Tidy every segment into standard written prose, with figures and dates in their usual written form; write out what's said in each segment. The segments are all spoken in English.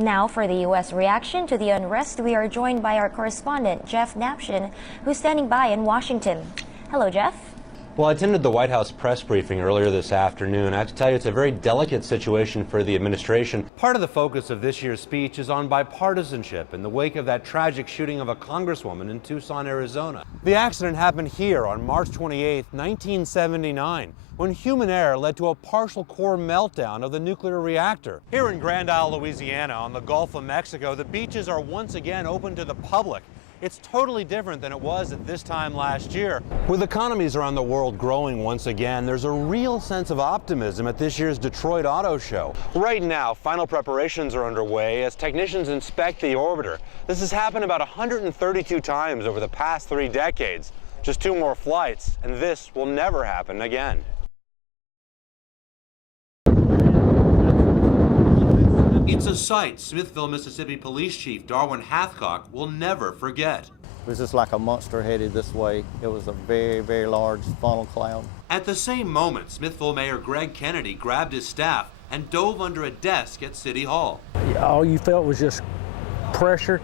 Now for the U.S. reaction to the unrest, we are joined by our correspondent, Jeff Napshin, who's standing by in Washington. Hello, Jeff. Well, I attended the White House press briefing earlier this afternoon. I have to tell you, it's a very delicate situation for the administration. Part of the focus of this year's speech is on bipartisanship in the wake of that tragic shooting of a congresswoman in Tucson, Arizona. The accident happened here on March 28, 1979, when human error led to a partial core meltdown of the nuclear reactor. Here in Grand Isle, Louisiana, on the Gulf of Mexico, the beaches are once again open to the public. It's totally different than it was at this time last year. With economies around the world growing once again, there's a real sense of optimism at this year's Detroit Auto Show. Right now, final preparations are underway as technicians inspect the orbiter. This has happened about 132 times over the past 3 decades. Just 2 more flights, and this will never happen again. It's a sight Smithville, Mississippi Police Chief Darwin Hathcock will never forget. It was just like a monster headed this way. It was a very, very large funnel cloud. At the same moment, Smithville Mayor Greg Kennedy grabbed his staff and dove under a desk at City Hall. All you felt was just pressure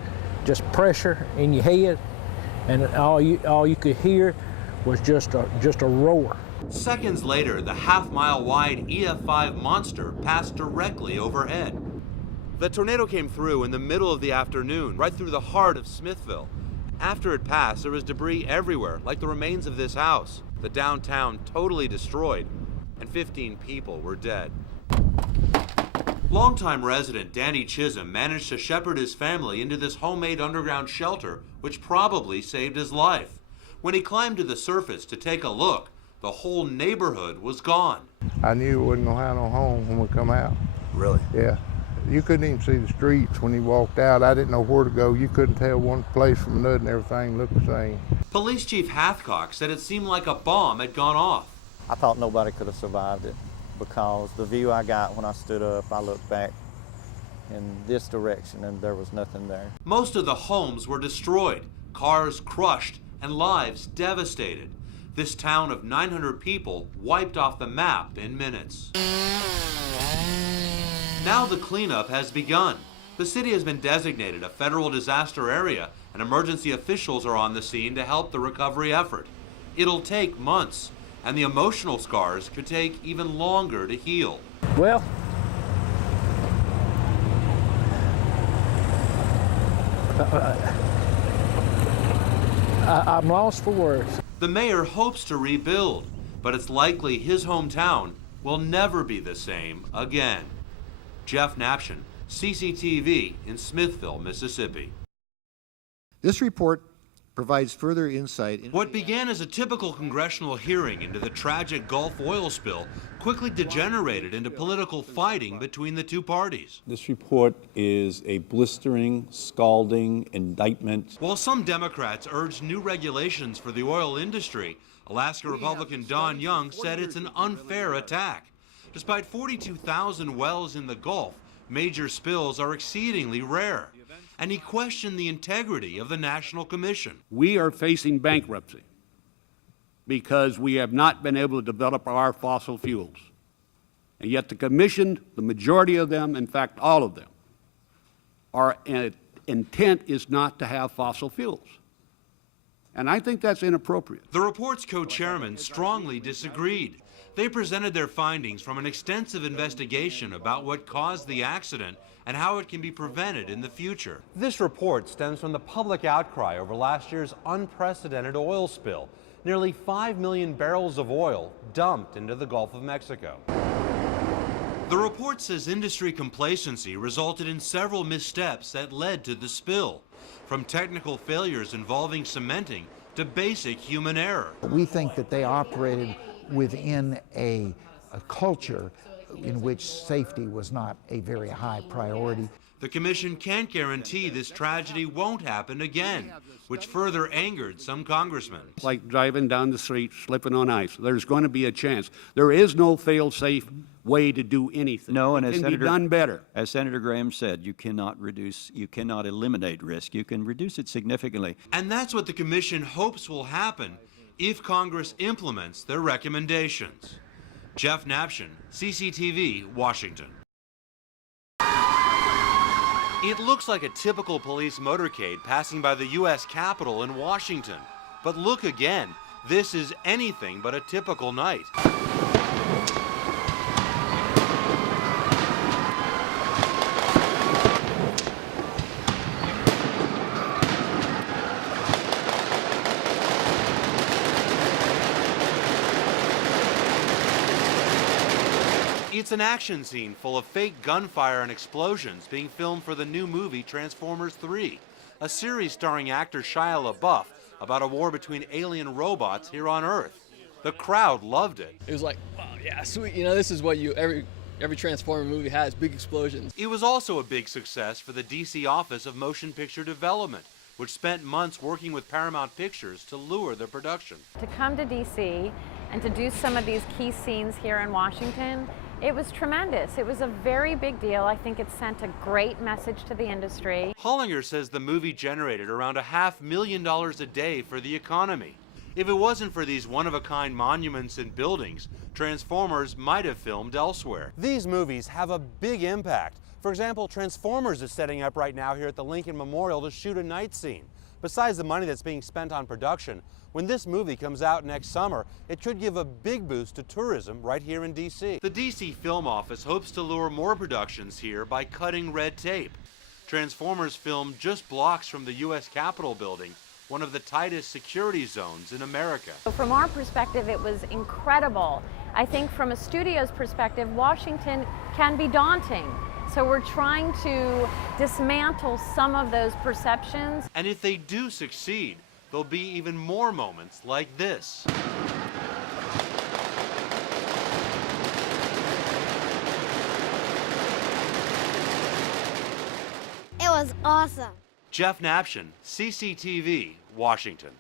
in your head, and all you could hear was just a roar. Seconds later, the half-mile wide EF-5 monster passed directly overhead. The tornado came through in the middle of the afternoon, right through the heart of Smithville. After it passed, there was debris everywhere, like the remains of this house. The downtown totally destroyed, and 15 people were dead. Longtime resident Danny Chisholm managed to shepherd his family into this homemade underground shelter, which probably saved his life. When he climbed to the surface to take a look, the whole neighborhood was gone. I knew we wasn't gonna have no home when we come out. Really? Yeah. You couldn't even see the streets when you walked out. I didn't know where to go. You couldn't tell one place from another, and everything looked the same. Police Chief Hathcock said it seemed like a bomb had gone off. I thought nobody could have survived it because the view I got when I stood up, I looked back in this direction and there was nothing there. Most of the homes were destroyed, cars crushed, and lives devastated. This town of 900 people wiped off the map in minutes. Now the cleanup has begun. The city has been designated a federal disaster area, and emergency officials are on the scene to help the recovery effort. It'll take months, and the emotional scars could take even longer to heal. Well, I'm lost for words. The mayor hopes to rebuild, but it's likely his hometown will never be the same again. Jeff Napshin, CCTV in Smithville, Mississippi. This report provides further insight into what began as a typical congressional hearing into the tragic Gulf oil spill quickly degenerated into political fighting between the two parties. This report is a blistering, scalding indictment. While some Democrats urged new regulations for the oil industry, Alaska Republican Don Young said it's an unfair attack. Despite 42,000 wells in the Gulf, major spills are exceedingly rare. And he questioned the integrity of the National Commission. We are facing bankruptcy because we have not been able to develop our fossil fuels. And yet the Commission, the majority of them, in fact all of them, our intent is not to have fossil fuels. And I think that's inappropriate. The report's co-chairman strongly disagreed. They presented their findings from an extensive investigation about what caused the accident and how it can be prevented in the future. This report stems from the public outcry over last year's unprecedented oil spill. Nearly 5 million barrels of oil dumped into the Gulf of Mexico. The report says industry complacency resulted in several missteps that led to the spill, from technical failures involving cementing to basic human error. We think that they operated within a culture in which safety was not a very high priority. The commission can't guarantee this tragedy won't happen again, which further angered some congressmen. Like driving down the street, slipping on ice. There's going to be a chance. There is no fail-safe way to do anything. No, and it can be done better. As Senator Graham said, you cannot eliminate risk. You can reduce it significantly. And that's what the commission hopes will happen if Congress implements their recommendations. Jeff Napshin, CCTV, Washington. It looks like a typical police motorcade passing by the U.S. Capitol in Washington. But look again, this is anything but a typical night. It's an action scene full of fake gunfire and explosions being filmed for the new movie Transformers 3, a series starring actor Shia LaBeouf about a war between alien robots here on Earth. The crowd loved it. It was like, wow, yeah, sweet. You know, this is what every Transformer movie has, big explosions. It was also a big success for the DC Office of Motion Picture Development, which spent months working with Paramount Pictures to lure the production. To come to DC and to do some of these key scenes here in Washington, it was tremendous. It was a very big deal. I think it sent a great message to the industry. Hollinger says the movie generated around $500,000 a day for the economy. If it wasn't for these one-of-a-kind monuments and buildings, Transformers might have filmed elsewhere. These movies have a big impact. For example, Transformers is setting up right now here at the Lincoln Memorial to shoot a night scene. Besides the money that's being spent on production, when this movie comes out next summer, it could give a big boost to tourism right here in D.C. The D.C. Film Office hopes to lure more productions here by cutting red tape. Transformers filmed just blocks from the U.S. Capitol building, one of the tightest security zones in America. So from our perspective, it was incredible. I think from a studio's perspective, Washington can be daunting. So we're trying to dismantle some of those perceptions. And if they do succeed, there'll be even more moments like this. It was awesome. Jeff Napshin, CCTV, Washington.